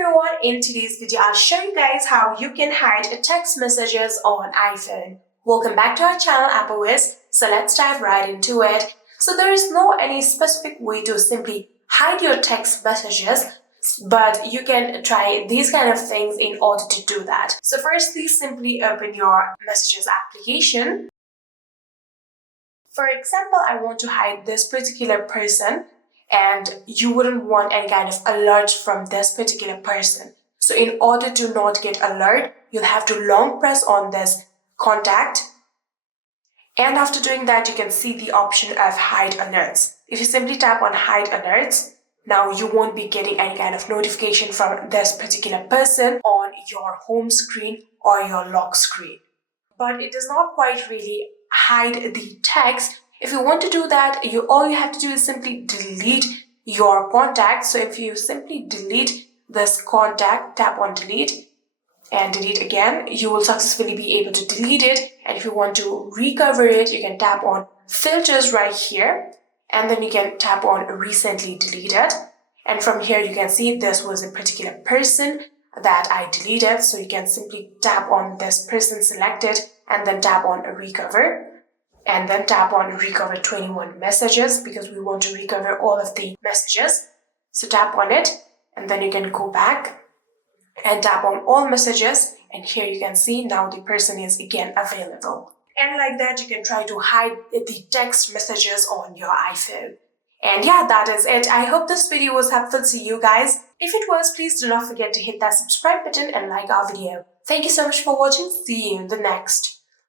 everyone, in today's video I'll show you guys how you can hide text messages on iPhone. Welcome back to our channel AppleWiz. So let's dive right into it. So there is no any specific way to simply hide your text messages, but you can try these kind of things in order to do that. So firstly, simply open your Messages application. For example, I want to hide this particular person and you wouldn't want any kind of alert from this particular person. So in order to not get alert, you'll have to long press on this contact. And after doing that, you can see the option of hide alerts. If you simply tap on hide alerts, now you won't be getting any kind of notification from this particular person on your home screen or your lock screen. But it does not quite really hide the text. If you want to do that, all you have to do is simply delete your contact. So if you simply delete this contact, tap on delete and delete again, you will successfully be able to delete it. And if you want to recover it, you can tap on filters right here and then you can tap on recently deleted. And from here you can see this was a particular person that I deleted. So you can simply tap on this person selected and then tap on recover. And then tap on recover 21 messages because we want to recover all of the messages. So tap on it and then you can go back and tap on all messages, and here you can see now the person is again available. And like that you can try to hide the text messages on your iPhone. And yeah, that is it. I hope this video was helpful to you guys. If it was, please do not forget to hit that subscribe button and like our video. Thank you so much for watching. See you in the next.